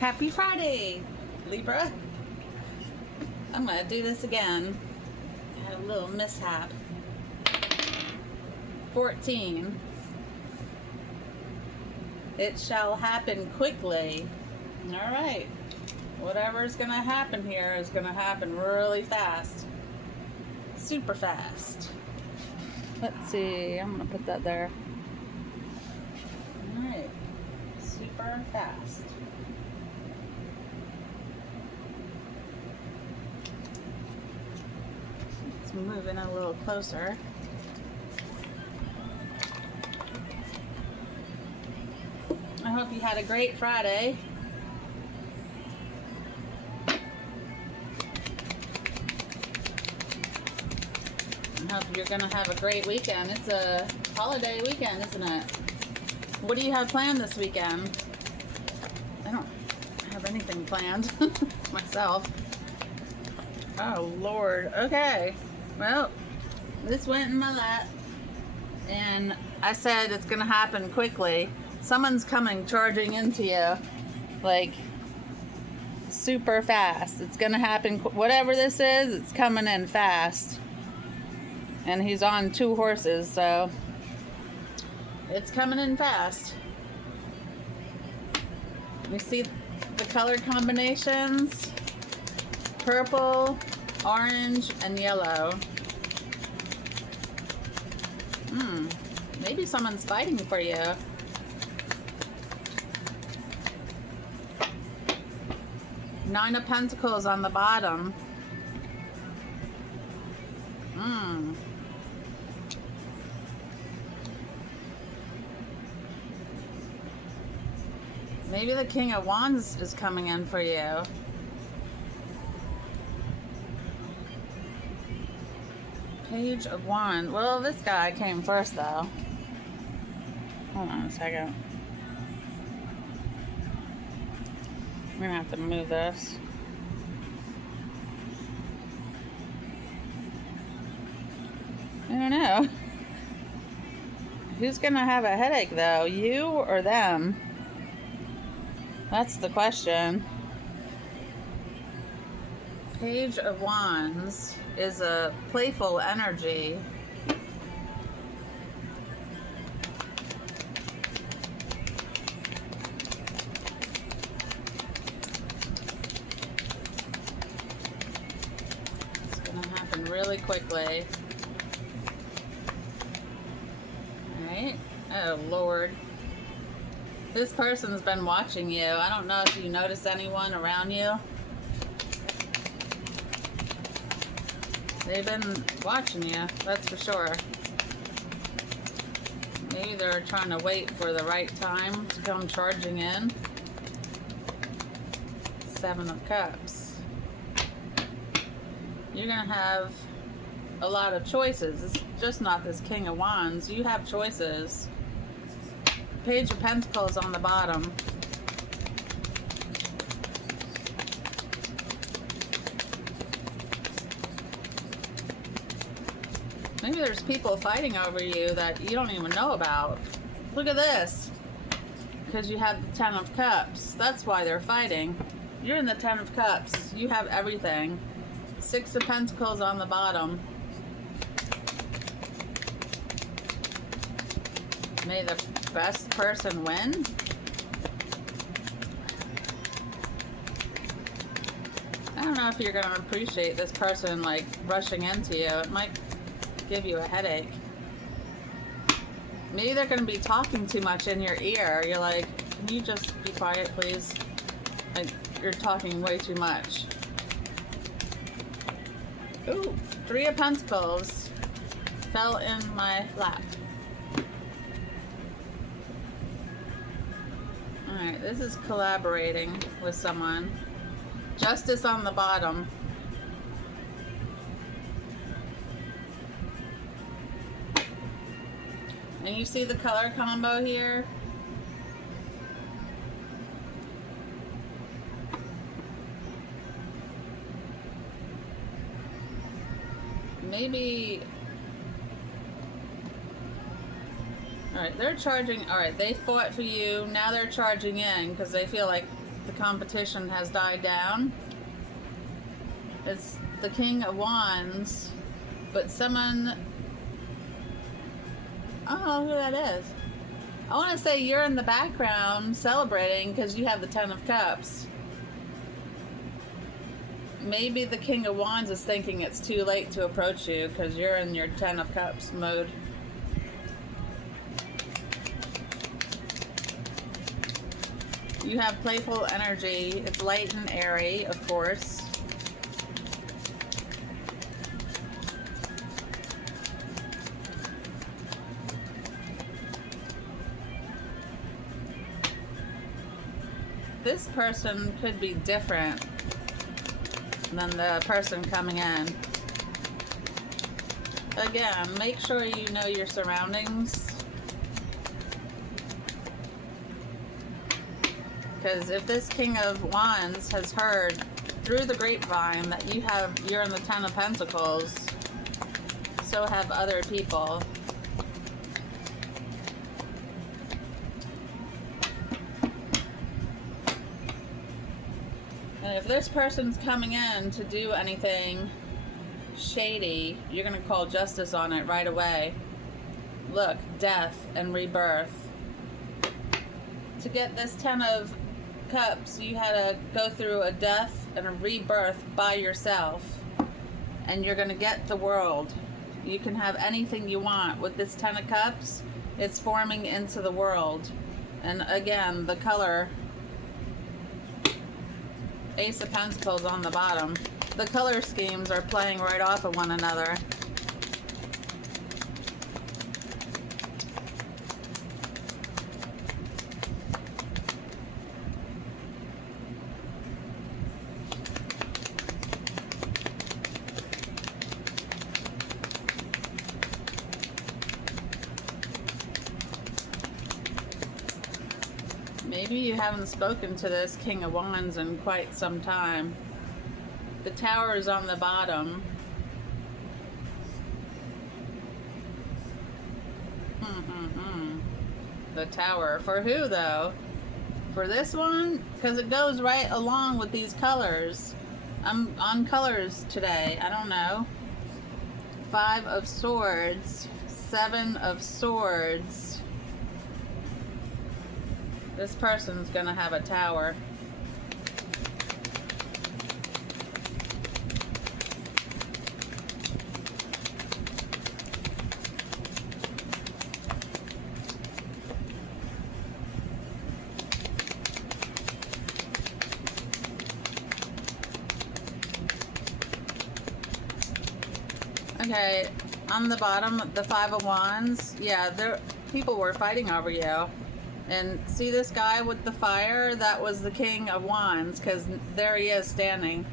Happy Friday, Libra. I'm going to do this again. I had a little mishap. 14. It shall happen quickly. All right. Whatever's going to happen here is going to happen really fast. Super fast. Let's see. I'm going to put that there. All right. Super fast. Let's move in a little closer. I hope you had a great Friday. I hope you're going to have a great weekend. It's a holiday weekend, isn't it? What do you have planned this weekend? I don't have anything planned myself. Oh, Lord. Okay. Well, this went in my lap. And I said it's going to happen quickly. Someone's coming charging into you. Like, super fast. It's going to happen. Whatever this is, it's coming in fast. And he's on 2 horses, so it's coming in fast. You see the color combinations? Purple, orange, and yellow. Maybe someone's fighting for you. Nine of Pentacles on the bottom. Maybe the King of Wands is coming in for you. Page of Wands. Well, this guy came first, though. Hold on a second. I'm gonna have to move this. I don't know. Who's gonna have a headache, though? You or them? That's the question. Page of Wands is a playful energy. It's going to happen really quickly. Alright. Oh, Lord. This person's been watching you. I don't know if you notice anyone around you. They've been watching you, that's for sure. Maybe they're trying to wait for the right time to come charging in. 7 of Cups. You're going to have a lot of choices. It's just not this King of Wands. You have choices. Page of Pentacles on the bottom. Maybe there's people fighting over you that you don't even know about. Look at this. Because you have the 10 of Cups. That's why they're fighting. You're in the 10 of Cups. You have everything. 6 of Pentacles on the bottom. May the best person win. I don't know if you're going to appreciate this person like rushing into you. It might give you a headache. Maybe they're going to be talking too much in your ear. You're like, can you just be quiet, please? Like, you're talking way too much. Ooh, 3 of Pentacles fell in my lap. Alright, this is collaborating with someone. Justice on the bottom. And you see the color combo here? Maybe Alright, they're charging. Alright, they fought for you. Now they're charging in because they feel like the competition has died down. It's the King of Wands, but someone, I don't know who that is. I want to say you're in the background celebrating because you have the Ten of Cups. Maybe the King of Wands is thinking it's too late to approach you because you're in your Ten of Cups mode. You have playful energy. It's light and airy, of course. This person could be different than the person coming in. Again, make sure you know your surroundings. Because if this King of Wands has heard through the grapevine that you're in the Ten of Pentacles, so have other people. And if this person's coming in to do anything shady, you're going to call justice on it right away. Look, death and rebirth. To get this Ten of Cups, you had to go through a death and a rebirth by yourself. And you're going to get the world. You can have anything you want. With this Ten of Cups, it's forming into the world. And again, the color, Ace of Pentacles on the bottom. The color schemes are playing right off of one another. Maybe you haven't spoken to this King of Wands in quite some time. The Tower is on the bottom. The Tower. For who, though? For this one? Because it goes right along with these colors. I'm on colors today. I don't know. Five of Swords. Seven of Swords. This person's gonna have a tower. Okay, on the bottom, the Five of Wands. Yeah, people were fighting over you. And see this guy with the fire? That was the King of Wands, because there he is standing.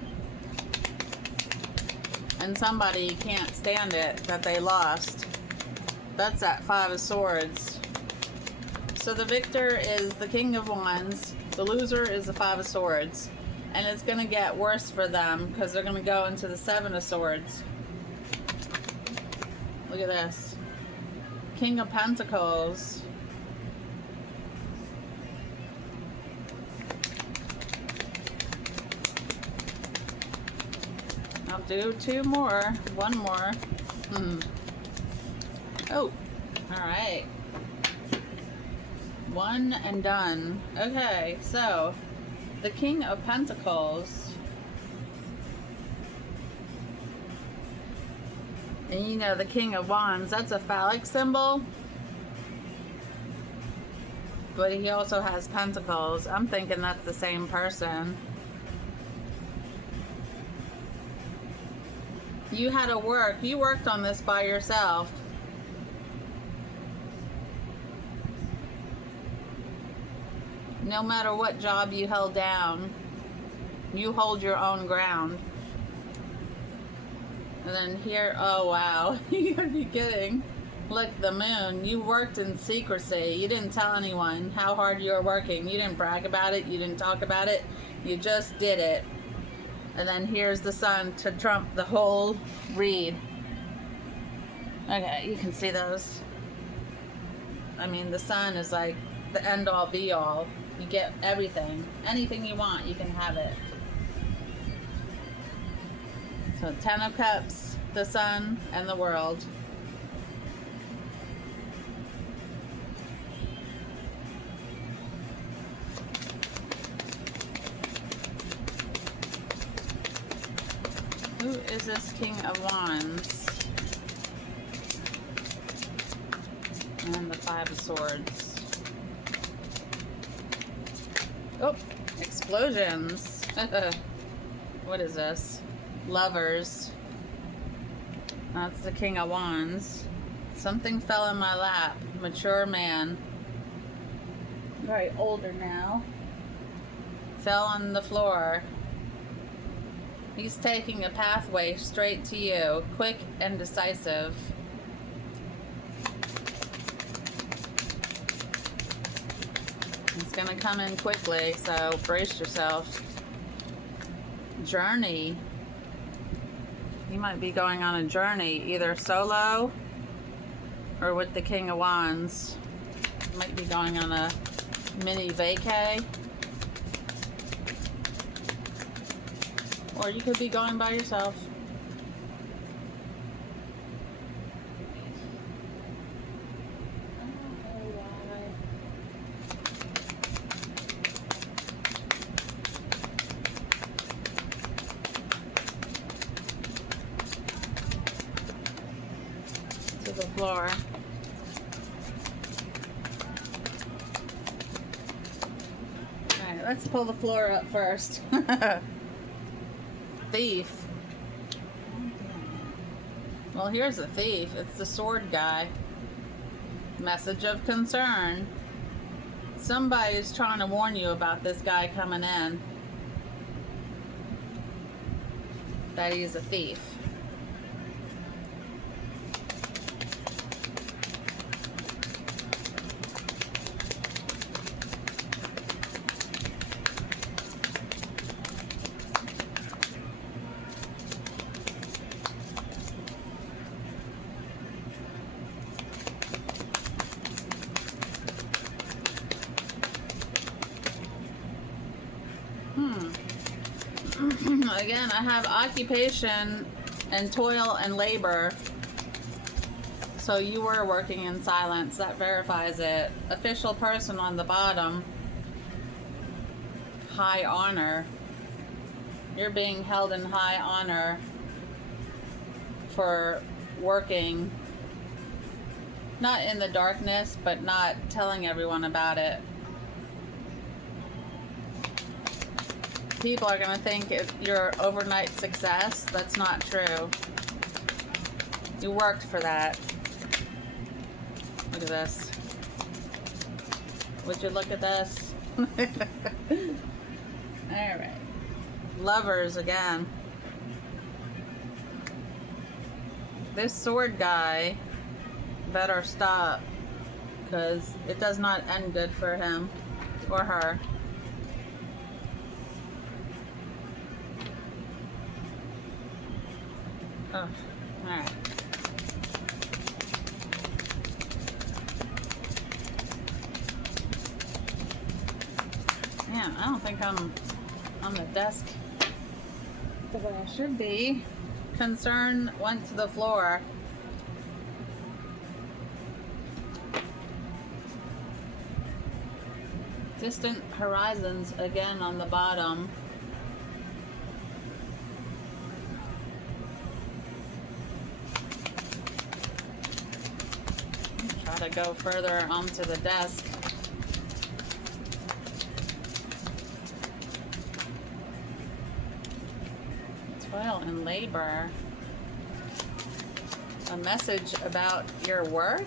And somebody can't stand it that they lost. That's that Five of Swords. So the victor is the King of Wands. The loser is the Five of Swords. And it's going to get worse for them because they're going to go into the Seven of Swords. Look at this. King of Pentacles. I'll do two more. One more. Oh, all right. One and done. Okay, so the King of Pentacles. And you know the King of Wands, that's a phallic symbol. But he also has pentacles. I'm thinking that's the same person. You had to work. You worked on this by yourself. No matter what job you held down, you hold your own ground. And then here, oh wow, you gotta be kidding. Look, the moon, you worked in secrecy. You didn't tell anyone how hard you were working. You didn't brag about it. You didn't talk about it. You just did it. And then here's the sun to trump the whole read. Okay, you can see those. I mean, the sun is like the end all be all. You get everything. Anything you want, you can have it. So 10 of Cups, the Sun, and the World. Who is this King of Wands? And the Five of Swords. Oh, explosions. What is this? Lovers. That's the King of Wands. Something fell in my lap. Mature man. Very older now. Fell on the floor. He's taking a pathway straight to you. Quick and decisive. It's going to come in quickly, so brace yourself. Journey. You might be going on a journey, either solo or with the King of Wands. You might be going on a mini vacay. Or you could be going by yourself. To the floor. Alright, let's pull the floor up first. Thief. Well, here's the thief. It's the sword guy. Message of concern. Somebody's trying to warn you about this guy coming in. That he's a thief. Again, I have occupation and toil and labor. So you were working in silence. That verifies it. Official person on the bottom. High honor. You're being held in high honor for working. Not in the darkness, but not telling everyone about it. People are going to think you're overnight success. That's not true. You worked for that. Look at this. Would you look at this? Alright. Lovers again. This sword guy better stop, because it does not end good for him or her. Oh, alright. Man, I don't think I'm on the desk the way I should be. Concern went to the floor. Distant horizons again on the bottom. Try to go further onto the desk. Toil and labor. A message about your work.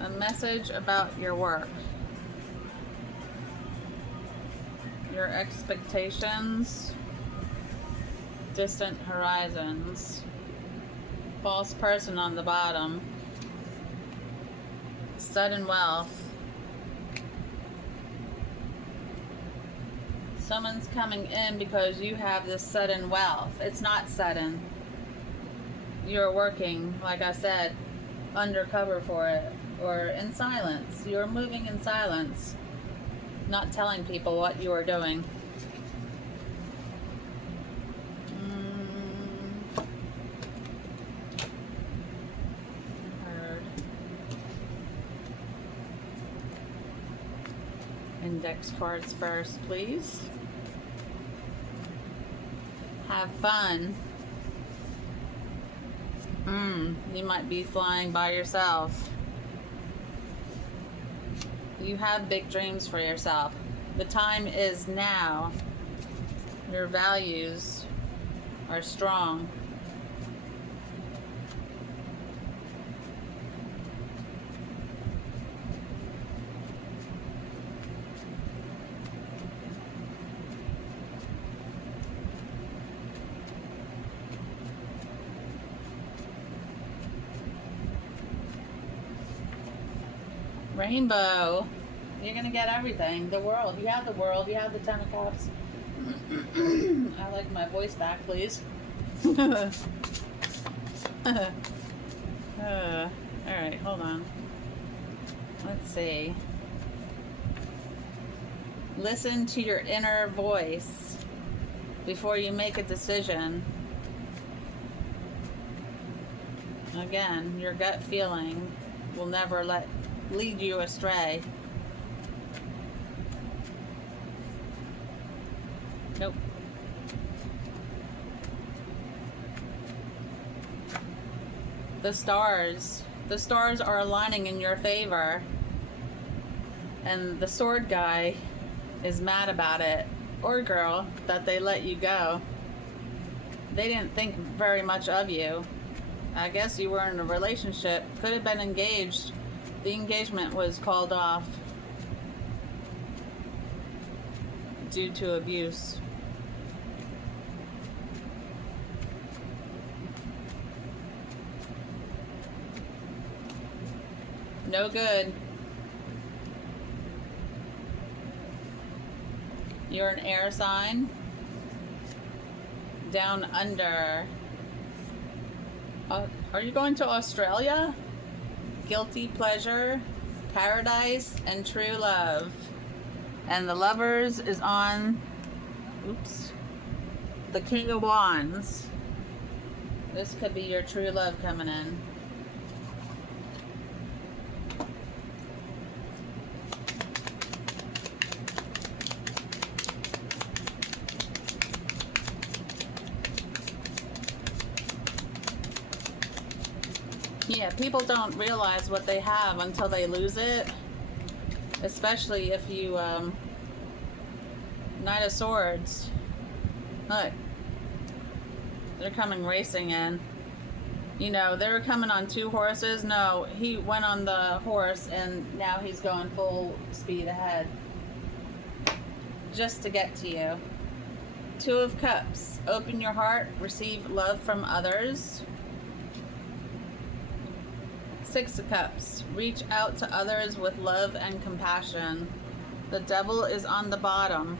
A message about your work. Your expectations. Distant horizons. False person on the bottom. Sudden wealth. Someone's coming in because you have this sudden wealth. It's not sudden. You're working, like I said, undercover for it, or in silence. You're moving in silence, not telling people what you are doing. Heard. Index cards first, please. Have fun. You might be flying by yourself. You have big dreams for yourself. The time is now. Your values are strong. Rainbow. You're going to get everything. The world. You have the world. You have the Ten of Cups. I like my voice back, please. Alright, hold on. Let's see. Listen to your inner voice before you make a decision. Again, your gut feeling will never lead you astray. Nope. The stars are aligning in your favor, and the sword guy is mad about it, or girl, that they let you go. They didn't think very much of you. I guess you were in a relationship, could have been engaged. The engagement was called off due to abuse. No good. You're an air sign. Down under. Are you going to Australia? Guilty pleasure, paradise, and true love. And the Lovers is on, the King of Wands. This could be your true love coming in. Yeah, people don't realize what they have until they lose it. Especially if you, Knight of Swords. Look. They're coming racing in. You know, they were coming on 2 horses. No, he went on the horse and now he's going full speed ahead. Just to get to you. 2 of Cups. Open your heart. Receive love from others. 6 of Cups. Reach out to others with love and compassion. The Devil is on the bottom.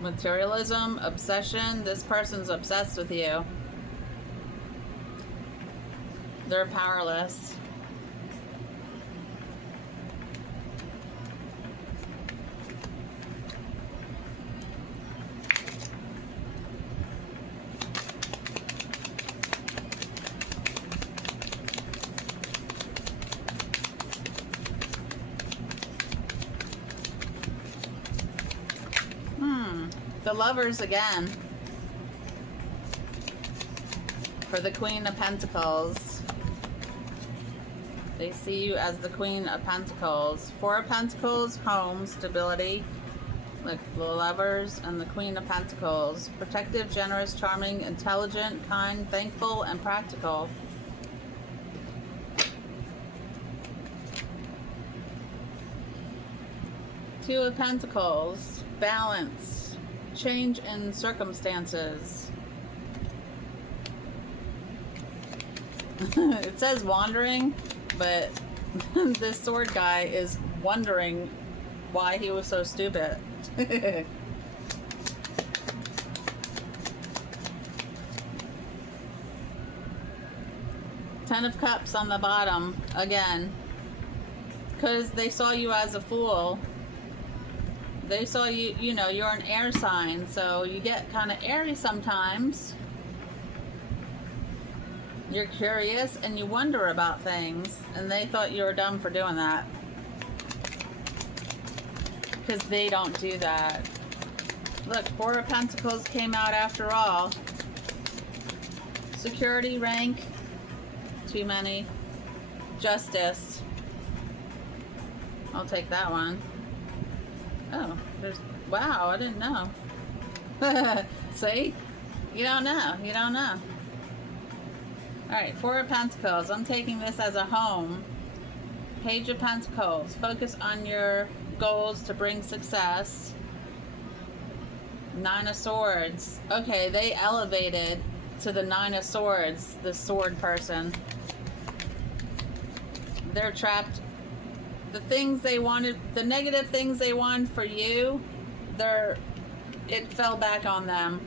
Materialism, obsession. This person's obsessed with you. They're powerless. The Lovers again. For the Queen of Pentacles. They see you as the Queen of Pentacles. 4 of Pentacles, home, stability. Look, the Lovers and the Queen of Pentacles. Protective, generous, charming, intelligent, kind, thankful, and practical. Two of Pentacles, balance. Change in circumstances. It says wandering, but this sword guy is wondering why he was so stupid. Ten of Cups on the bottom again. Because they saw you as a fool. They saw you, you know, you're an air sign, so you get kind of airy sometimes. You're curious and you wonder about things, and they thought you were dumb for doing that. Because they don't do that. Look, Four of Pentacles came out after all. Security, rank, too many. Justice. I'll take that one. Oh, there's, wow, I didn't know. See? You don't know. You don't know. Alright, Four of Pentacles. I'm taking this as a home. Page of Pentacles. Focus on your goals to bring success. Nine of Swords. Okay, they elevated to the Nine of Swords, the sword person. They're trapped. The things they wanted, the negative things they wanted for you, it fell back on them.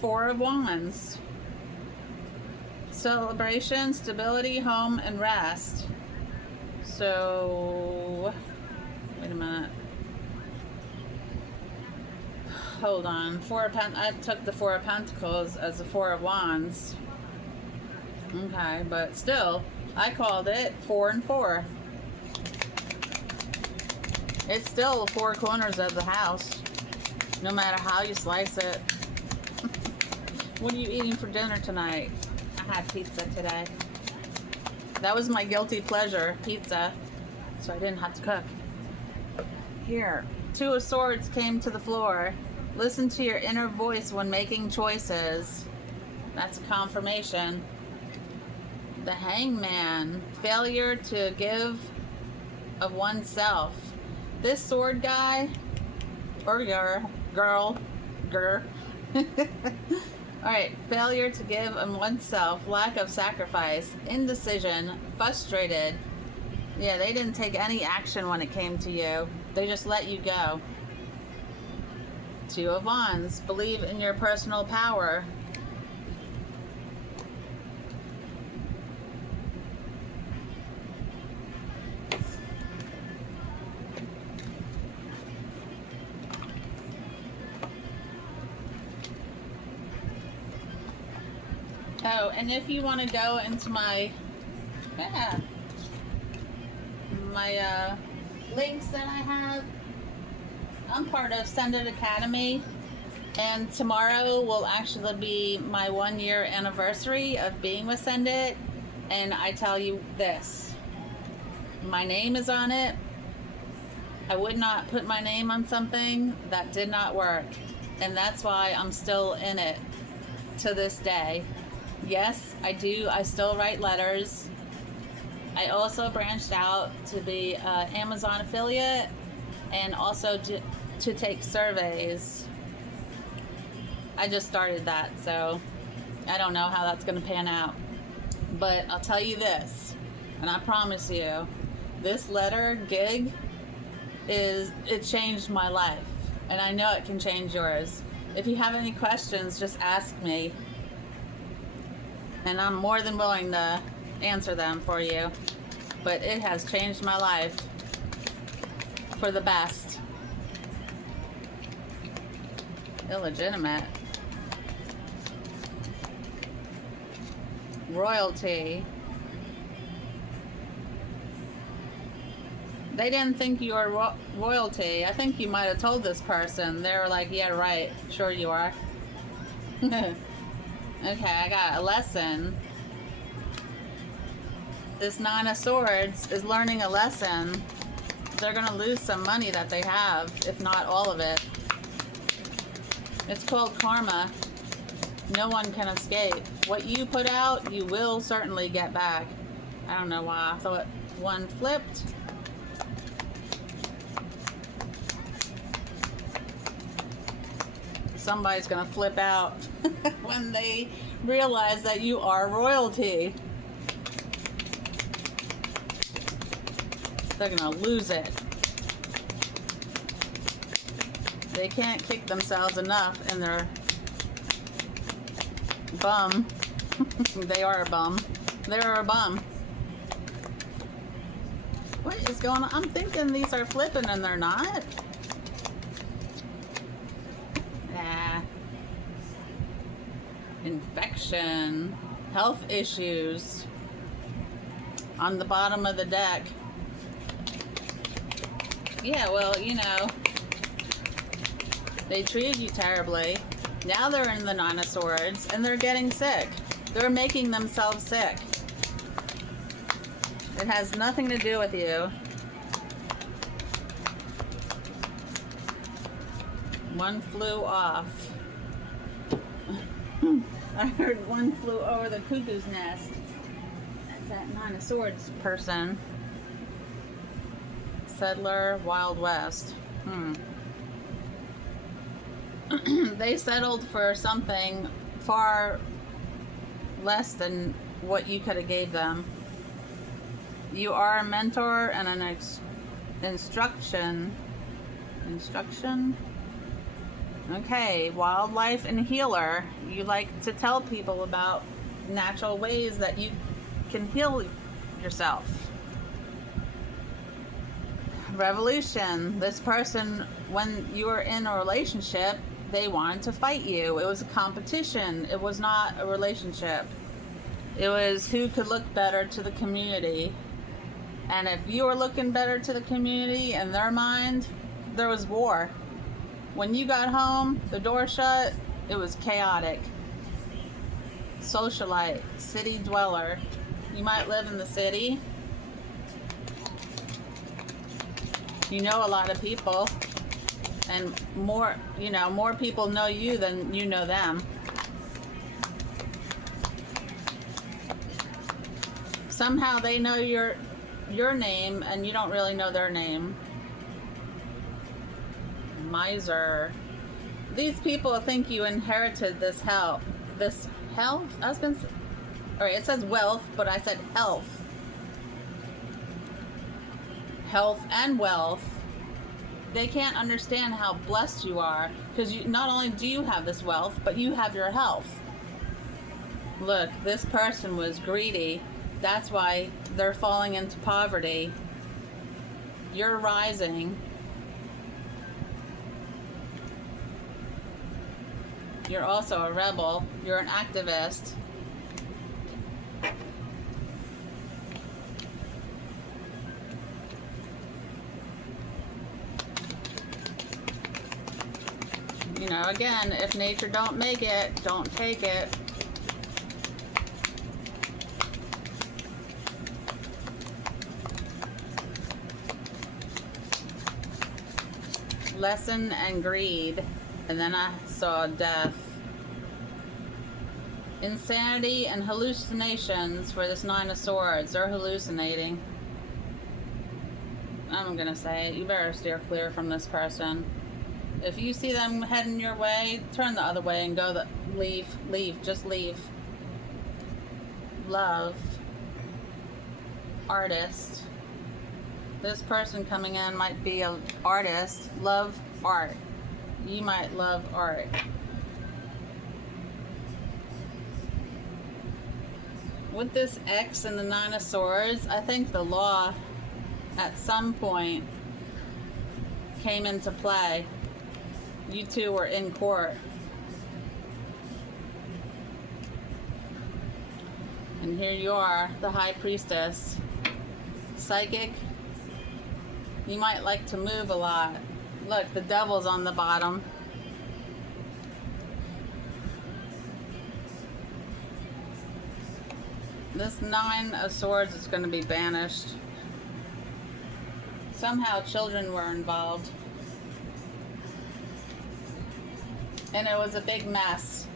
Four of Wands. Celebration, stability, home, and rest. So, wait a minute. Hold on. I took the Four of Pentacles as the Four of Wands. Okay, but still, I called it 4 and 4. It's still four corners of the house, no matter how you slice it. What are you eating for dinner tonight? I had pizza today. That was my guilty pleasure, pizza, so I didn't have to cook. Here, Two of Swords came to the floor. Listen to your inner voice when making choices. That's a confirmation. The Hangman. Failure to give of oneself. This sword guy, or girl. Alright, failure to give of oneself, lack of sacrifice, indecision, frustrated. Yeah, they didn't take any action when it came to you. They just let you go. Two of Wands, believe in your personal power. Oh, and if you want to go into my links that I have, I'm part of Send It Academy, and tomorrow will actually be my 1-year anniversary of being with Send It, and I tell you this, my name is on it. I would not put my name on something that did not work, and that's why I'm still in it to this day. Yes, I do. I still write letters. I also branched out to be an Amazon affiliate, and also to take surveys. I just started that, so I don't know how that's going to pan out. But I'll tell you this, and I promise you, this letter gig it changed my life, and I know it can change yours. If you have any questions, just ask me, and I'm more than willing to answer them for you. But it has changed my life for the best. Illegitimate. Royalty. They didn't think you were royalty. I think you might have told this person. They were like, yeah, right. Sure you are. Okay, I got a lesson. This Nine of Swords is learning a lesson. They're going to lose some money that they have, if not all of it. It's called karma. No one can escape. What you put out, you will certainly get back. I don't know why I thought one flipped. Somebody's going to flip out when they realize that you are royalty. They're going to lose it. They can't kick themselves enough in their bum They are a bum. They're a bum. What is going on? I'm thinking these are flipping and they're not. Ah. Infection. Health issues. On the bottom of the deck. Yeah, well, you know, they treated you terribly. Now they're in the Nine of Swords and they're getting sick. They're making themselves sick. It has nothing to do with you. One flew off. I heard one flew over the cuckoo's nest. That's that Nine of Swords person. Settler, Wild West. They settled for something far less than what you could have gave them. You are a mentor and an instruction. Okay, wildlife and healer. You like to tell people about natural ways that you can heal yourself. Revolution. This person, when you were in a relationship, they wanted to fight you. It was a competition. It was not a relationship. It was who could look better to the community. And if you were looking better to the community, in their mind, there was war. When you got home, the door shut, it was chaotic. Socialite, city dweller. You might live in the city. You know a lot of people, and more people know you than you know them. Somehow they know your name and you don't really know their name. Miser. These people think you inherited this health. This health? I was gonna say, all right, it says wealth, but I said health. Health and wealth. They can't understand how blessed you are, because you not only do you have this wealth, but you have your health. Look, this person was greedy. That's why they're falling into poverty. You're rising. You're also a rebel. You're an activist. You know, again, if nature don't make it, don't take it. Lesson and greed. And then I saw death. Insanity and hallucinations for this Nine of Swords. They're hallucinating. I'm gonna say it. You better steer clear from this person. If you see them heading your way, turn the other way and go leave, just leave. Love. Artist. This person coming in might be an artist. Love art. You might love art. With this X and the Nine of Swords, I think the law at some point came into play. You two were in court. And here you are, the High Priestess. Psychic. You might like to move a lot. Look, the Devil's on the bottom. This Nine of Swords is going to be banished. Somehow children were involved. And it was a big mess.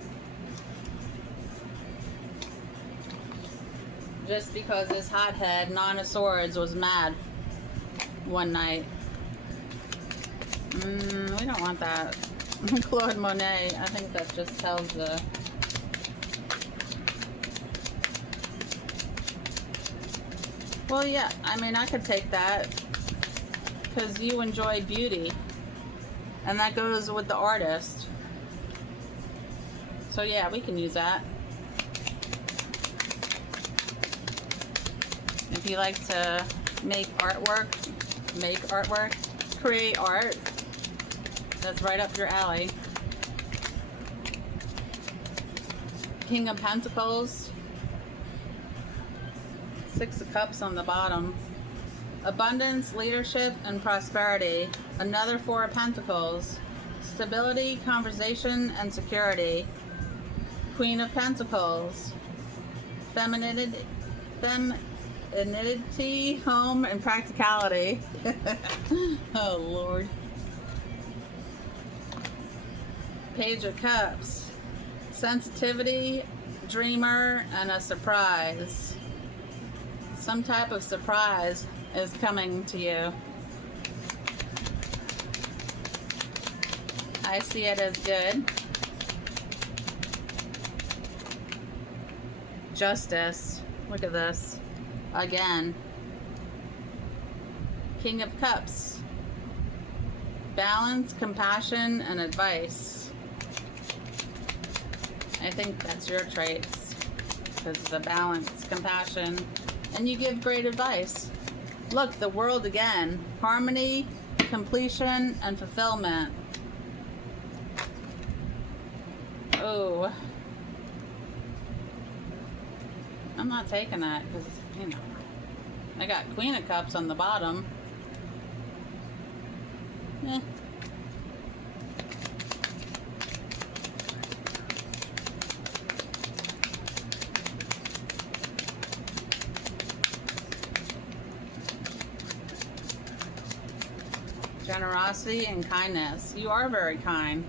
Just because this hothead, Nine of Swords, was mad one night. We don't want that. Claude Monet, I think that just tells the... Well, yeah, I mean, I could take that. Because you enjoy beauty. And that goes with the artist. So yeah, we can use that. you like to make artwork, create art, that's right up your alley. King of Pentacles, 6 of Cups on the bottom. Abundance, leadership, and prosperity. Another 4 of Pentacles. Stability, conversation, and security. Queen of Pentacles. Femininity, home, and practicality. Oh, Lord. Page of Cups. Sensitivity, dreamer, and a surprise. Some type of surprise is coming to you. I see it as good. Justice. Look at this. Again. King of Cups. Balance, compassion, and advice. I think that's your traits. Because of the balance, compassion, and you give great advice. Look, the world again. Harmony, completion, and fulfillment. Oh. I'm not taking that because, you know, I got Queen of Cups on the bottom. Eh. Generosity and kindness. You are very kind.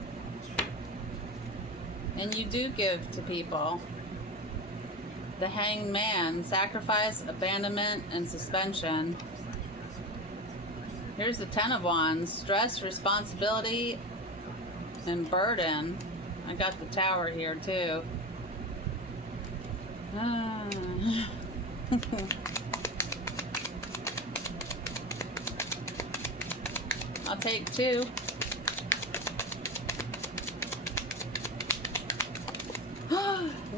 And you do give to people. The Hanged Man. Sacrifice, abandonment, and suspension. Here's the 10 of Wands. Stress, responsibility, and burden. I got the Tower here too. I'll take 2.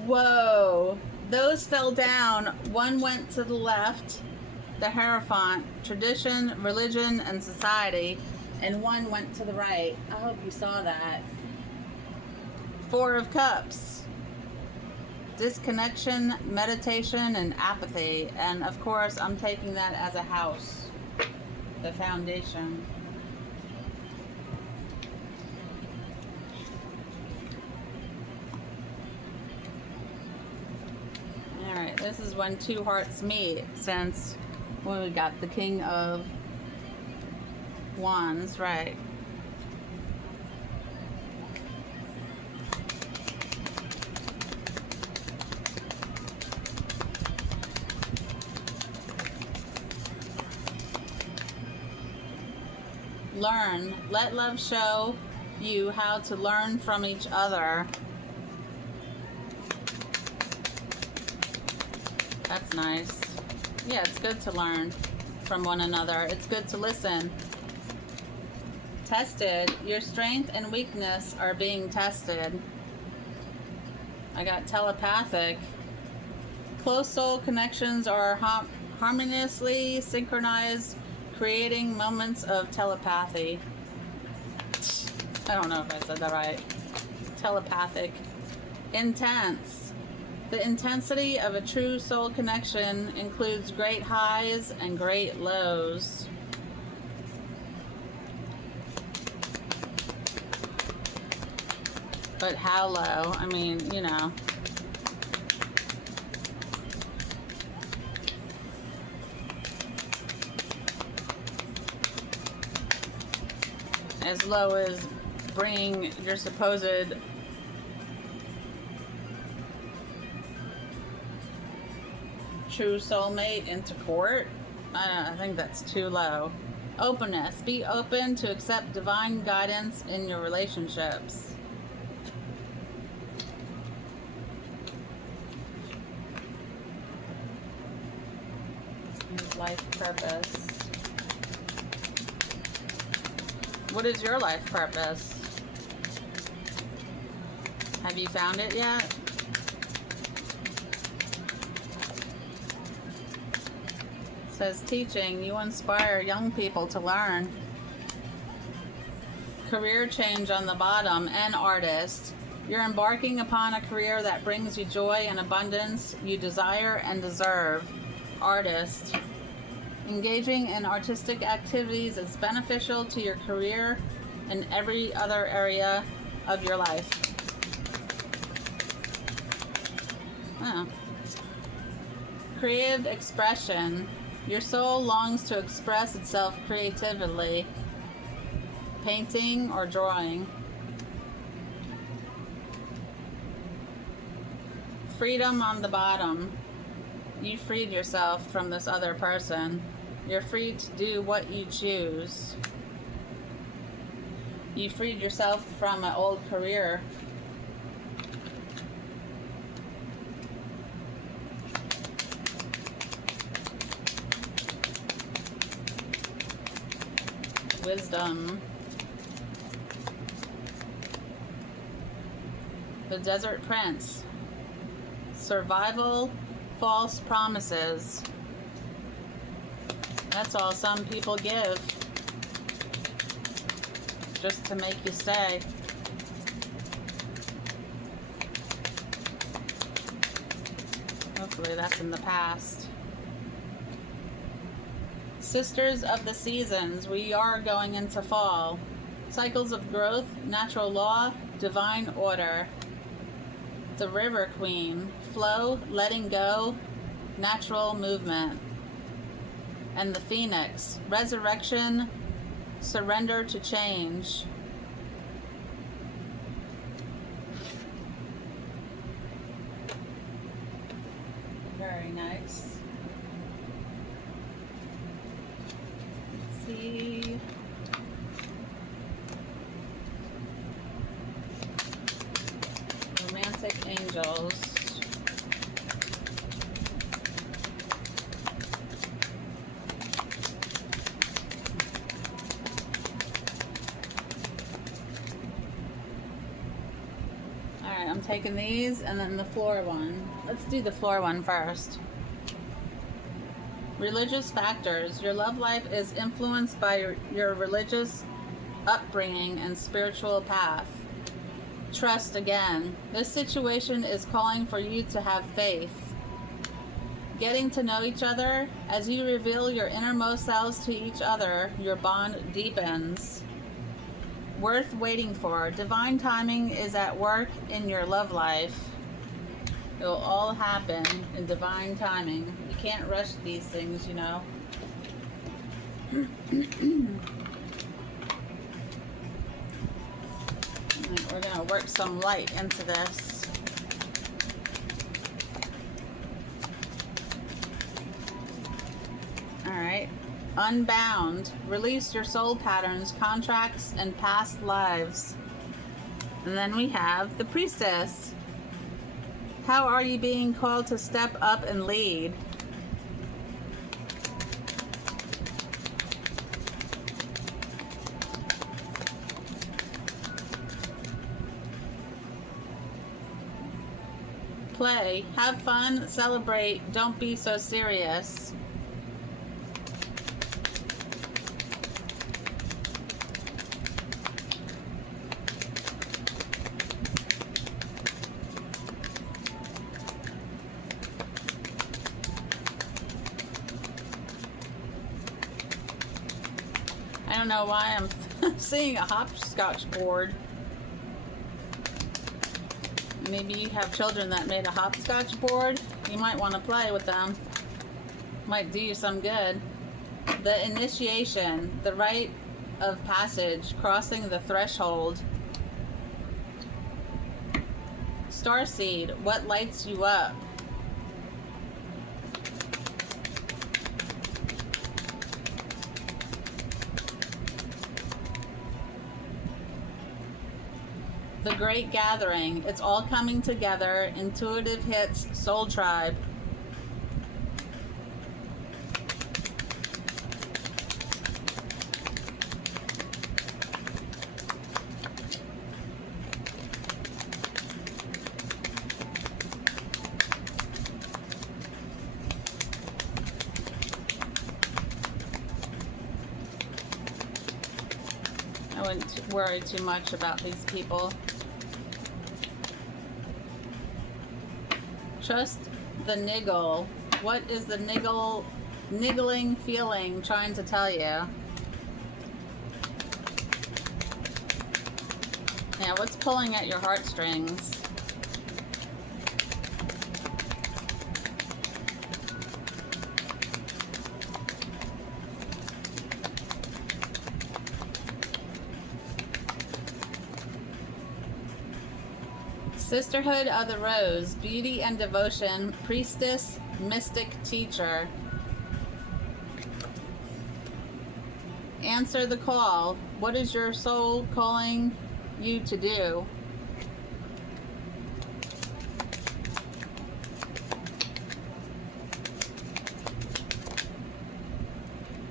Whoa. Those fell down. One went to the left, the Hierophant, tradition, religion, and society, and one went to the right. I hope you saw that. 4 of Cups. Disconnection, meditation, and apathy. And of course, I'm taking that as a house. The foundation. Alright, this is when 2 hearts meet, since we got the King of Wands, right. Learn. Let love show you how to learn from each other. That's nice. Yeah, it's good to learn from one another. It's good to listen. Tested. Your strength and weakness are being tested. I got telepathic. Close soul connections are harmoniously synchronized, creating moments of telepathy. I don't know if I said that right. Telepathic. Intense. The intensity of a true soul connection includes great highs and great lows. But how low? I mean, you know. As low as bringing your supposed true soulmate into court. I think that's too low. Openness. Be open to accept divine guidance in your relationships. Life purpose. What is your life purpose? Have you found it yet? says teaching. You inspire young people to learn. Career change on the bottom, and artist. You're embarking upon a career that brings you joy and abundance you desire and deserve. Artist. Engaging in artistic activities is beneficial to your career and every other area of your life. Oh. Creative expression. Your soul longs to express itself creatively. Painting or drawing. Freedom on the bottom. You freed yourself from this other person. You're free to do what you choose. You freed yourself from an old career. Wisdom. The Desert Prince. Survival, false promises. That's all some people give. Just to make you stay. Hopefully that's in the past. Sisters of the seasons. We are going into fall. Cycles of growth, natural law, divine order. The River Queen. Flow, letting go, natural movement. And the Phoenix. Resurrection, surrender to change. Very nice. Let's see. Romantic angels. Alright, I'm taking these and then the floor one. Let's do the floor one first. Religious factors. Your love life is influenced by your religious upbringing and spiritual path. Trust again. This situation is calling for you to have faith. Getting to know each other. As you reveal your innermost selves to each other, your bond deepens. Worth waiting for. Divine timing is at work in your love life. It will all happen in divine timing. You can't rush these things, you know. We're going to work some light into this. Alright. Unbound. Release your soul patterns, contracts, and past lives. And then we have the Priestess. How are you being called to step up and lead? Play. Have fun. Celebrate. Don't be so serious. I don't know why I'm seeing a hopscotch board. Maybe you have children that made a hopscotch board. You might want to play with them. Might do you some good. The initiation, the rite of passage, crossing the threshold. Starseed, what lights you up? The Great Gathering. It's all coming together. Intuitive hits. Soul Tribe. wouldn't worry too much about these people. Trust the niggle. What is the niggling feeling trying to tell you? Yeah, what's pulling at your heartstrings? Sisterhood of the Rose, beauty and devotion, priestess, mystic, teacher. Answer the call. What is your soul calling you to do?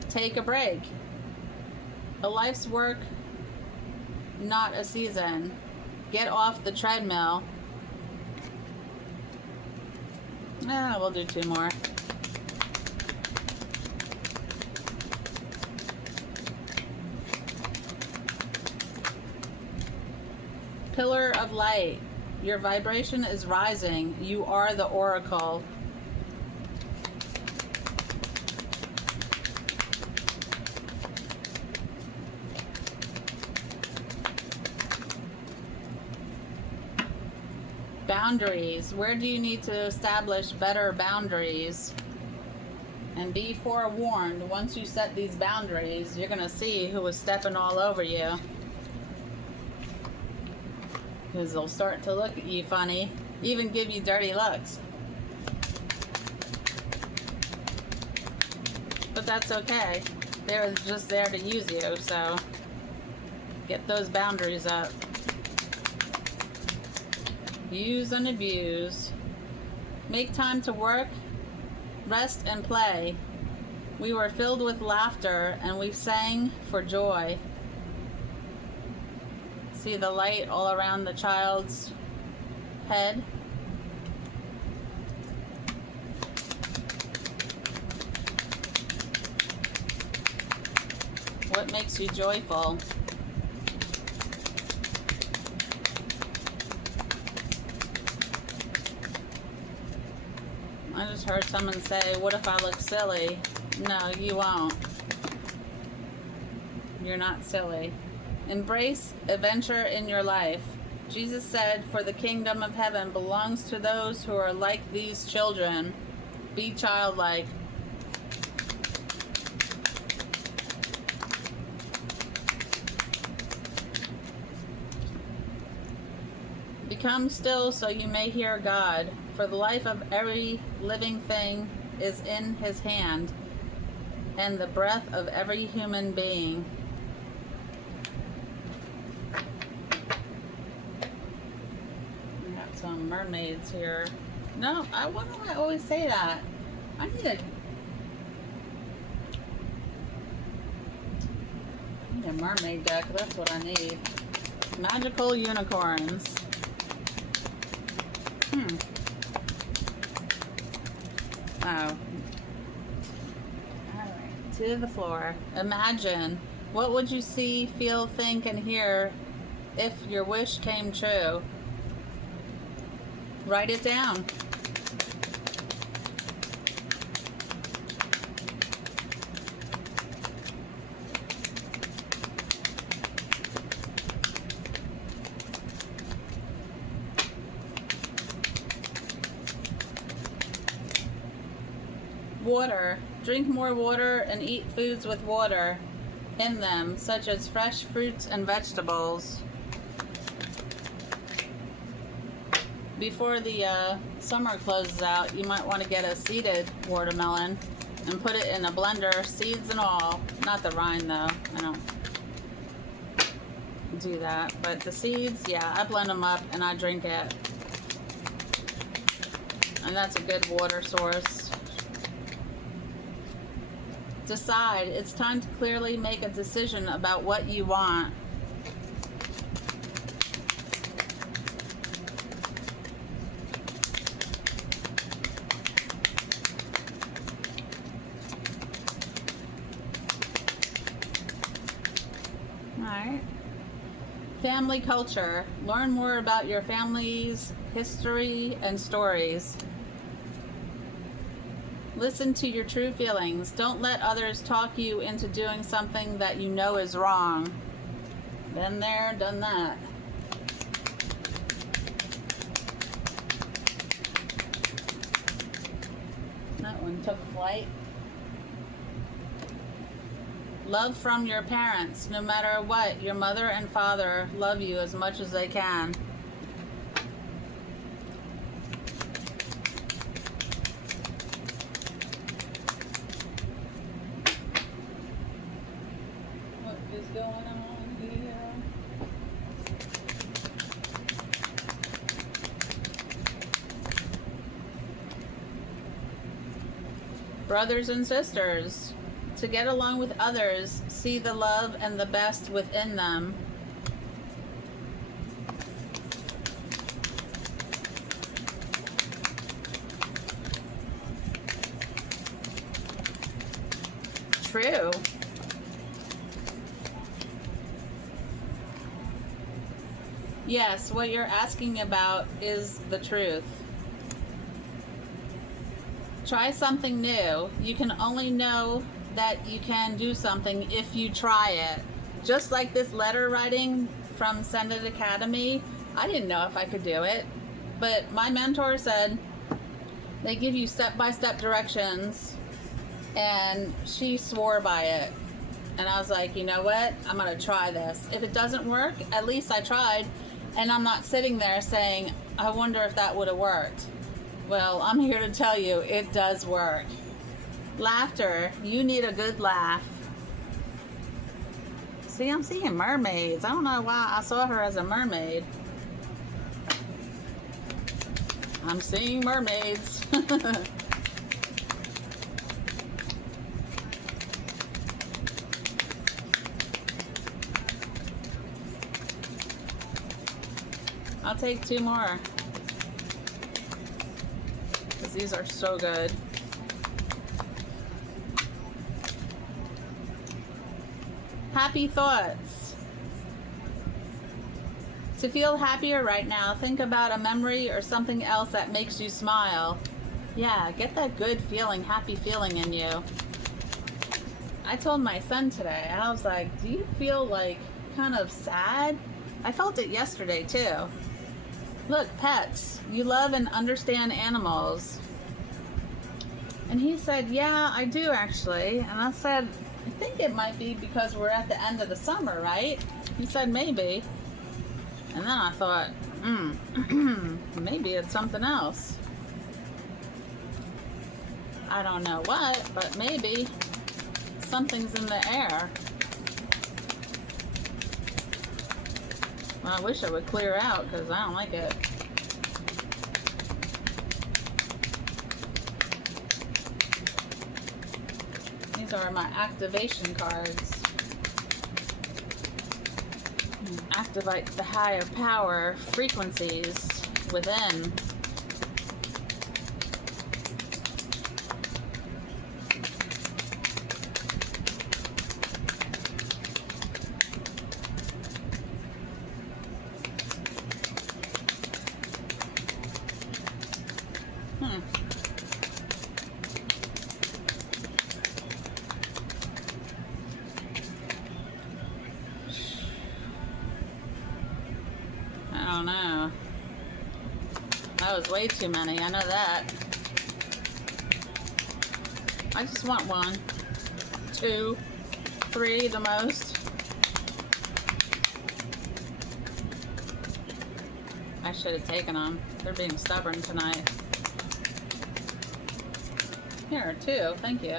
Take a break. A life's work, not a season. Get off the treadmill. We'll do 2 more. Pillar of light. Your vibration is rising. You are the oracle. Boundaries. Where do you need to establish better boundaries? And be forewarned, once you set these boundaries, you're going to see who is stepping all over you. Because they'll start to look at you funny, even give you dirty looks. But that's okay. They're just there to use you, so get those boundaries up. Use and abuse. Make time to work, rest and play. We were filled with laughter and we sang for joy. See the light all around the child's head? What makes you joyful? I just heard someone say, what if I look silly? No, you won't. You're not silly. Embrace adventure in your life. Jesus said, for the kingdom of heaven belongs to those who are like these children. Be childlike. Become still so you may hear God. For the life of every living thing is in his hand, and the breath of every human being. We got some mermaids here. No, why do I always say that? I need a mermaid deck. That's what I need. Magical unicorns. Oh. Alright, to the floor. Imagine. What would you see, feel, think, and hear if your wish came true? Write it down. Water. Drink more water and eat foods with water in them, such as fresh fruits and vegetables. Before the summer closes out, you might want to get a seeded watermelon and put it in a blender, seeds and all. Not the rind though. I don't do that. But the seeds, yeah, I blend them up and I drink it. And that's a good water source. Decide. It's time to clearly make a decision about what you want. Alright. Family culture. Learn more about your family's history and stories. Listen to your true feelings. Don't let others talk you into doing something that you know is wrong. Been there, done that. That one took flight. Love from your parents. No matter what, your mother and father love you as much as they can. What is going on here? Brothers and sisters. To get along with others, see the love and the best within them. True. Yes, what you're asking about is the truth. Try something new. You can only know that you can do something if you try it. Just like this letter writing from Send It Academy, I didn't know if I could do it, but my mentor said they give you step-by-step directions, and she swore by it. And I was like, you know what? I'm gonna try this. If it doesn't work, at least I tried, and I'm not sitting there saying, I wonder if that would have worked. Well, I'm here to tell you, it does work. Laughter. You need a good laugh. See, I'm seeing mermaids. I don't know why I saw her as a mermaid. I'm seeing mermaids. I'll take 2 more. Because these are so good. Happy thoughts. To feel happier right now, think about a memory or something else that makes you smile. Yeah, get that good feeling, happy feeling in you. I told my son today, I was like, do you feel like kind of sad? I felt it yesterday too. Look, pets. You love and understand animals. And he said, yeah, I do actually. And I said, I think it might be because we're at the end of the summer, right? He said, maybe. And then I thought, maybe it's something else. I don't know what, but maybe something's in the air. Well, I wish it would clear out because I don't like it. These are my activation cards. Activate the higher power frequencies within. I don't know. That was way too many, I know that. I just want 1, 2, 3 the most. I should have taken them. They're being stubborn tonight. Here, 2, thank you.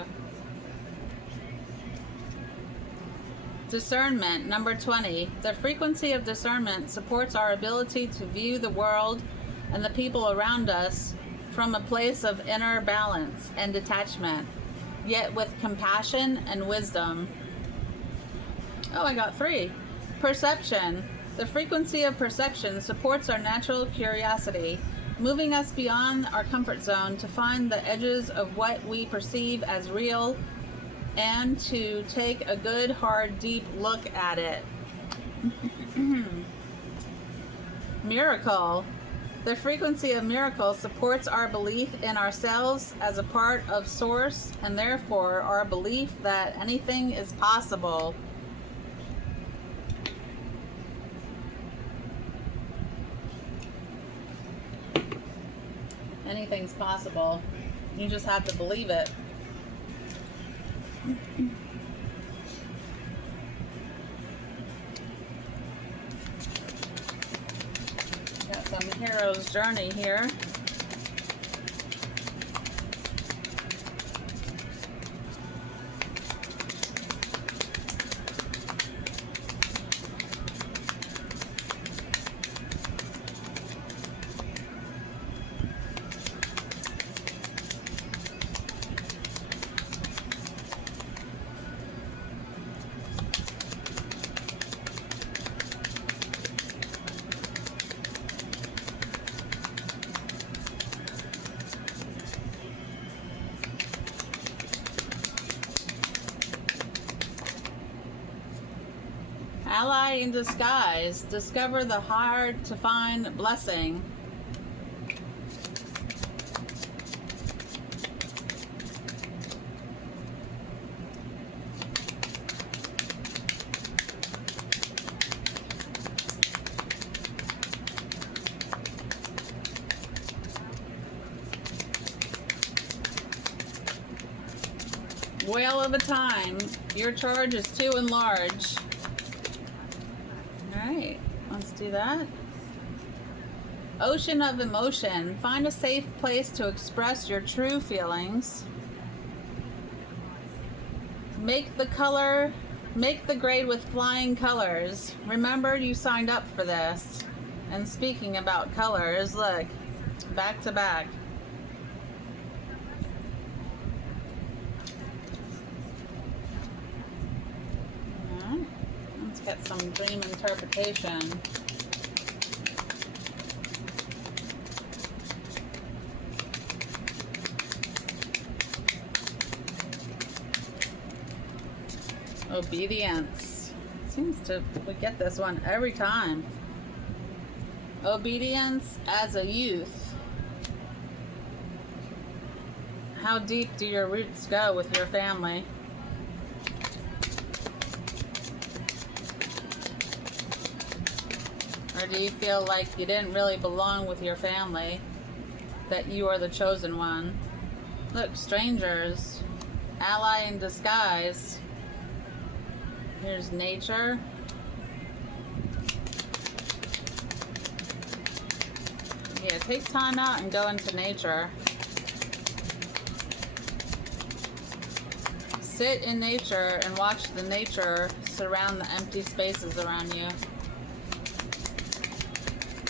Discernment, number 20. The frequency of discernment supports our ability to view the world and the people around us from a place of inner balance and detachment, yet with compassion and wisdom. Oh, I got 3. Perception. The frequency of perception supports our natural curiosity, moving us beyond our comfort zone to find the edges of what we perceive as real and to take a good, hard, deep look at it. Miracle. The frequency of miracle supports our belief in ourselves as a part of Source, and therefore our belief that anything is possible. Anything's possible. You just have to believe it. Got some hero's journey here. Ally in disguise. Discover the hard to find blessing. Whale of a time. Your charge is too large. Alright, let's do that. Ocean of emotion. Find a safe place to express your true feelings. Make the grade with flying colors. Remember, you signed up for this. And speaking about colors, look, back to back. Get some dream interpretation. Obedience. Seems to, we get this one every time. Obedience as a youth. How deep do your roots go with your family? Or do you feel like you didn't really belong with your family? That you are the chosen one? Look, strangers. Ally in disguise. Here's nature. Yeah, take time out and go into nature. Sit in nature and watch the nature surround the empty spaces around you.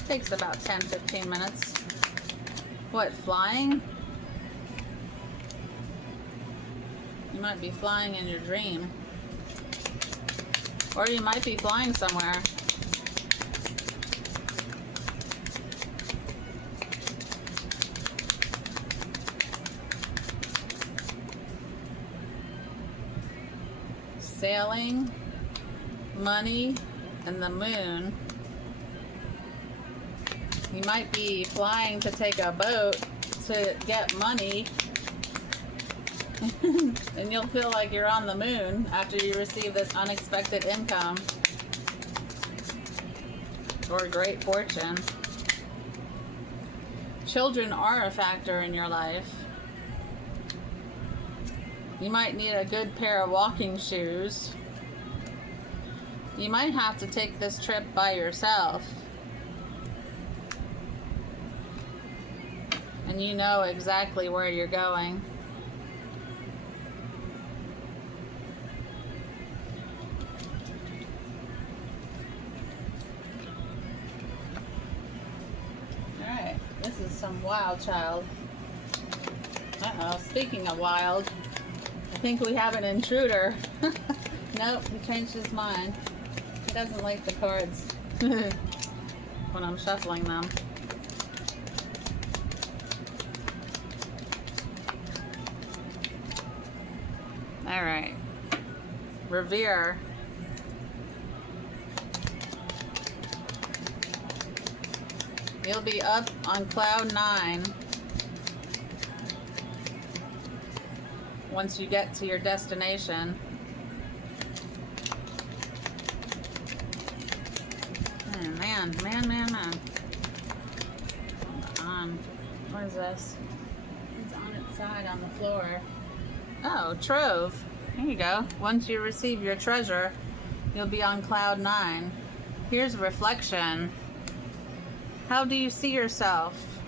Takes about 10-15 minutes. What, flying? You might be flying in your dream. Or you might be flying somewhere. Sailing, money, and the moon. You might be flying to take a boat to get money. And you'll feel like you're on the moon after you receive this unexpected income or great fortune. Children are a factor in your life. You might need a good pair of walking shoes. You might have to take this trip by yourself. And you know exactly where you're going. Alright, this is some wild child. Uh-oh, speaking of wild, I think we have an intruder. Nope, he changed his mind. He doesn't like the cards when I'm shuffling them. All right, revere. You'll be up on cloud 9 once you get to your destination. Man. What is this? It's on its side on the floor. Oh, trove. Here you go. Once you receive your treasure, you'll be on cloud 9. Here's reflection. How do you see yourself?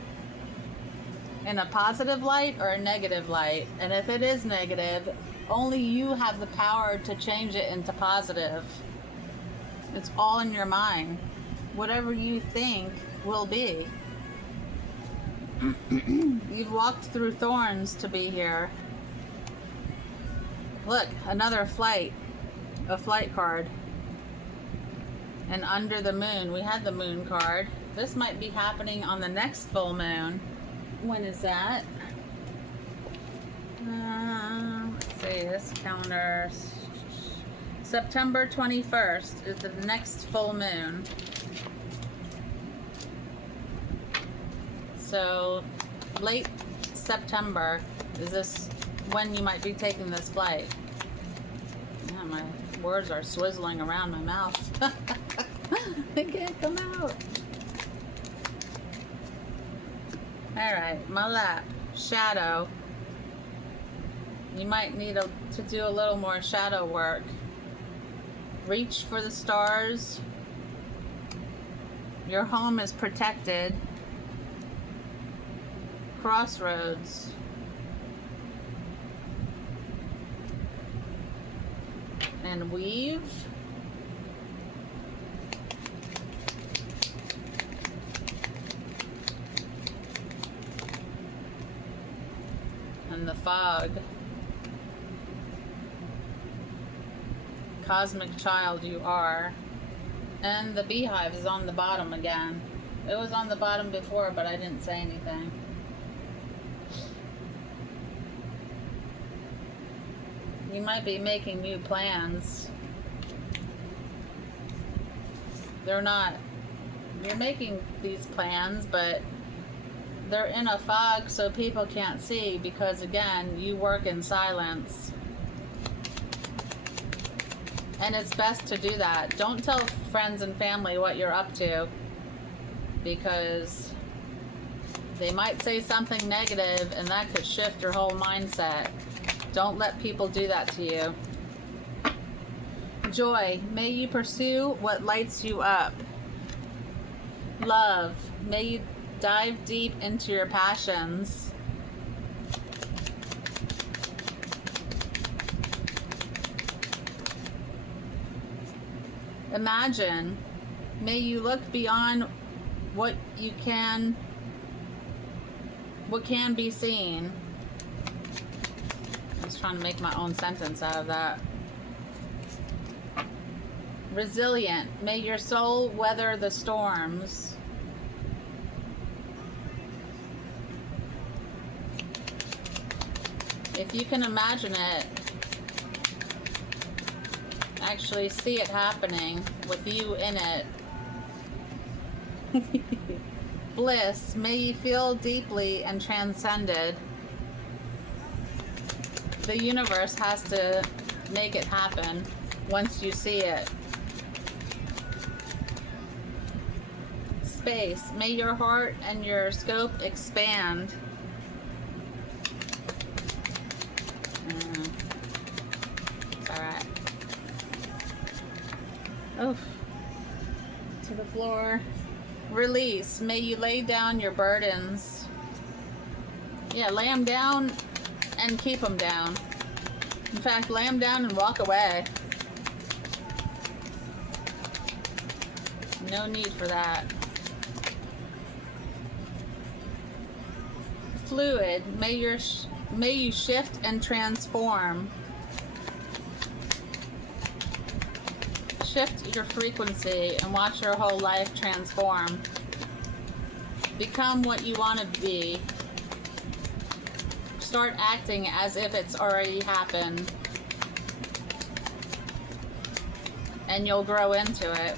In a positive light or a negative light? And if it is negative, only you have the power to change it into positive. It's all in your mind. Whatever you think will be. You've walked through thorns to be here. Look, another flight. A flight card. And under the moon, we had the moon card. This might be happening on the next full moon. When is that? Let's see, this calendar. September 21st is the next full moon. So, late September is this when you might be taking this flight. Yeah, my words are swizzling around my mouth. They can't come out. Alright, my lap. Shadow. You might need to do a little more shadow work. Reach for the stars. Your home is protected. Crossroads. And weave. And the fog. Cosmic child you are. And the beehive is on the bottom again. It was on the bottom before, but I didn't say anything. You might be making new plans. They're not. You're making these plans, but they're in a fog so people can't see because, again, you work in silence. And it's best to do that. Don't tell friends and family what you're up to because they might say something negative and that could shift your whole mindset. Don't let people do that to you. Joy, may you pursue what lights you up. Love, may you dive deep into your passions. Imagine, may you look beyond what can be seen. I was trying to make my own sentence out of that. Resilient, may your soul weather the storms. If you can imagine it, actually see it happening with you in it. Bliss, may you feel deeply and transcended. The universe has to make it happen once you see it. Space, may your heart and your scope expand. It's alright. Oof. To the floor. Release, may you lay down your burdens. Yeah, lay them down and keep them down. In fact, lay them down and walk away. No need for that. Fluid, may you shift and transform. Shift your frequency and watch your whole life transform. Become what you want to be. Start acting as if it's already happened. And you'll grow into it.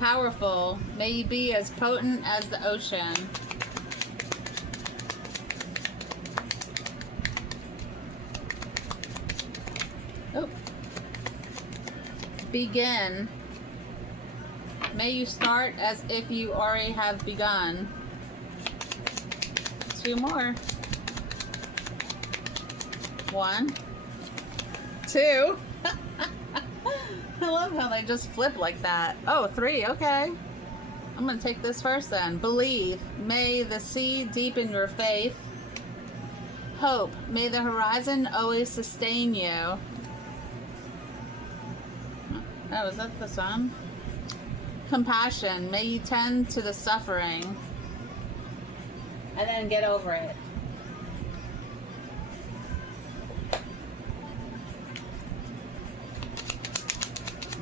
Powerful. May you be as potent as the ocean. Oh. Begin. May you start as if you already have begun. 2 more. 1, 2. I love how they just flip like that. Oh, 3. Okay. I'm going to take this first then. Believe. May the sea deepen your faith. Hope. May the horizon always sustain you. Oh, is that the sun? Compassion. May you tend to the suffering. And then get over it.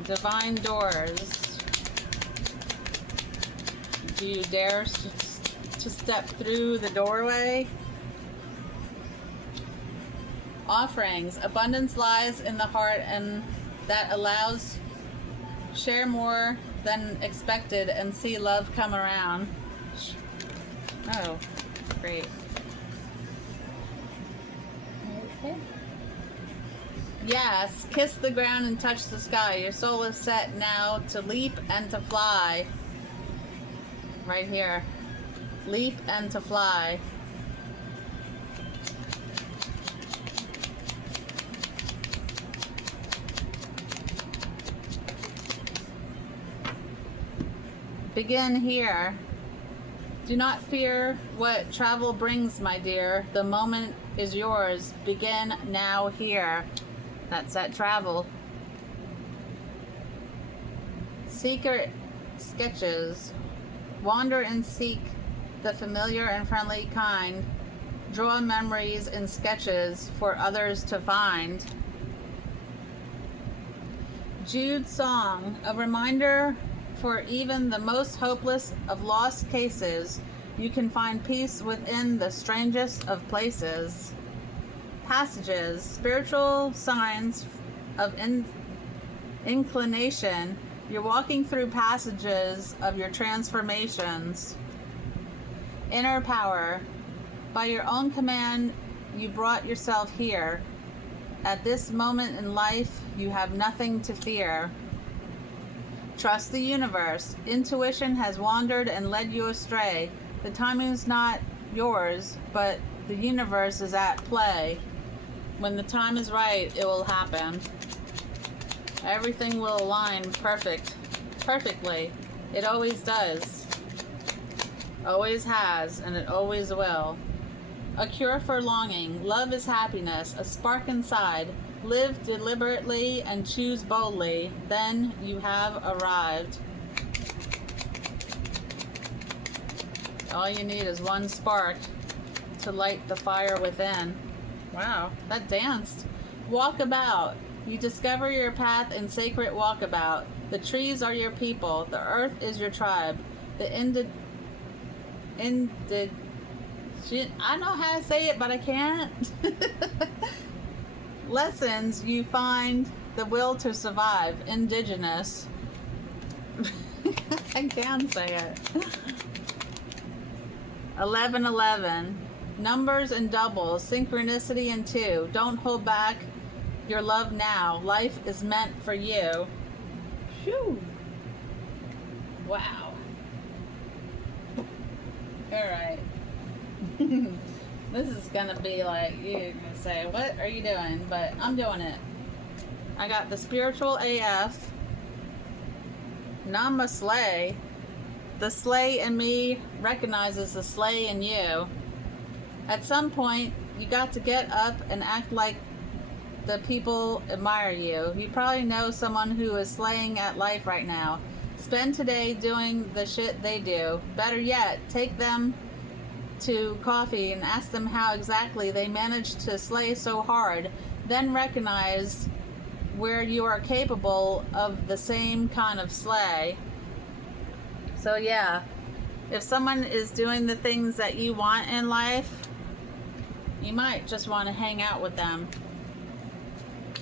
Divine doors. Do you dare to step through the doorway? Offerings. Abundance lies in the heart, and that allows share more than expected and see love come around. Oh, great. Okay. Yes, kiss the ground and touch the sky. Your soul is set now to leap and to fly. Right here. Leap and to fly. Begin here. Do not fear what travel brings, my dear. The moment is yours. Begin now here. That's that travel. Secret sketches. Wander and seek the familiar and friendly kind. Draw memories and sketches for others to find. Jude's song, a reminder for even the most hopeless of lost cases. You can find peace within the strangest of places. Passages, spiritual signs of inclination. You're walking through passages of your transformations. Inner power. By your own command, you brought yourself here. At this moment in life, you have nothing to fear. Trust the universe. Intuition has wandered and led you astray. The timing is not yours, but the universe is at play. When the time is right, it will happen. Everything will align perfectly. It always does. Always has, and it always will. A cure for longing. Love is happiness, a spark inside. Live deliberately and choose boldly. Then you have arrived. All you need is one spark to light the fire within. Wow, that danced. Walk about. You discover your path in sacred walkabout. The trees are your people. The earth is your tribe. The I know how to say it, but I can't. Lessons you find the will to survive. Indigenous. I can say it. 1111. Numbers and doubles. Synchronicity in 2. Don't hold back your love now. Life is meant for you. Phew. Wow. Alright. This is gonna be like, you're gonna say, what are you doing? But I'm doing it. I got the spiritual AF. Nama Slay. The slay in me recognizes the slay in you. At some point, you got to get up and act like the people admire you. You probably know someone who is slaying at life right now. Spend today doing the shit they do. Better yet, take them to coffee and ask them how exactly they managed to slay so hard. Then recognize where you are capable of the same kind of slay. So yeah, if someone is doing the things that you want in life, you might just want to hang out with them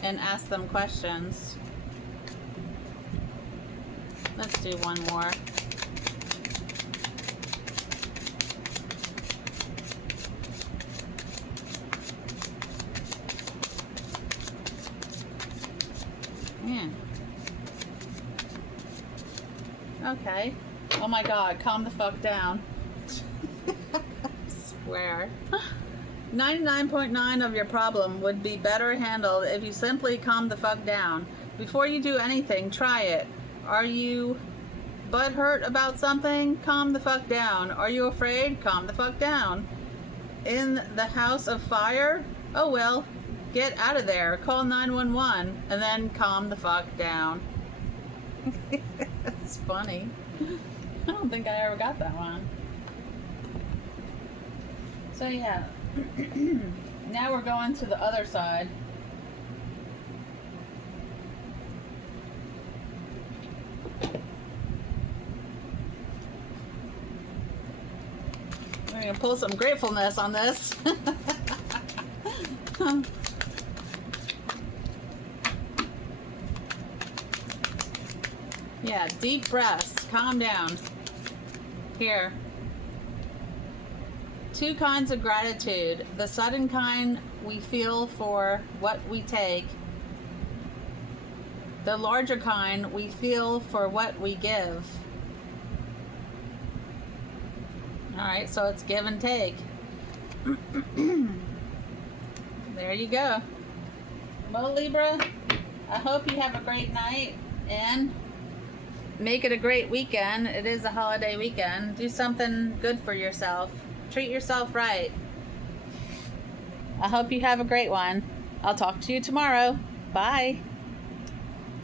and ask them questions. Let's do one more. Man. Okay. Oh my God, calm the fuck down. Swear. 99.9% of your problem would be better handled if you simply calm the fuck down. Before you do anything, try it. Are you butthurt about something? Calm the fuck down. Are you afraid? Calm the fuck down. In the house of fire? Oh well, get out of there. Call 911 and then calm the fuck down. It's funny. I don't think I ever got that one. So yeah. Now we're going to the other side. We're going to pull some gratefulness on this. Yeah, deep breaths. Calm down. Here. 2 kinds of gratitude. The sudden kind we feel for what we take. The larger kind we feel for what we give. Alright, so it's give and take. There you go. Well, Libra, I hope you have a great night and make it a great weekend. It is a holiday weekend. Do something good for yourself. Treat yourself right. I hope you have a great one. I'll talk to you tomorrow. Bye.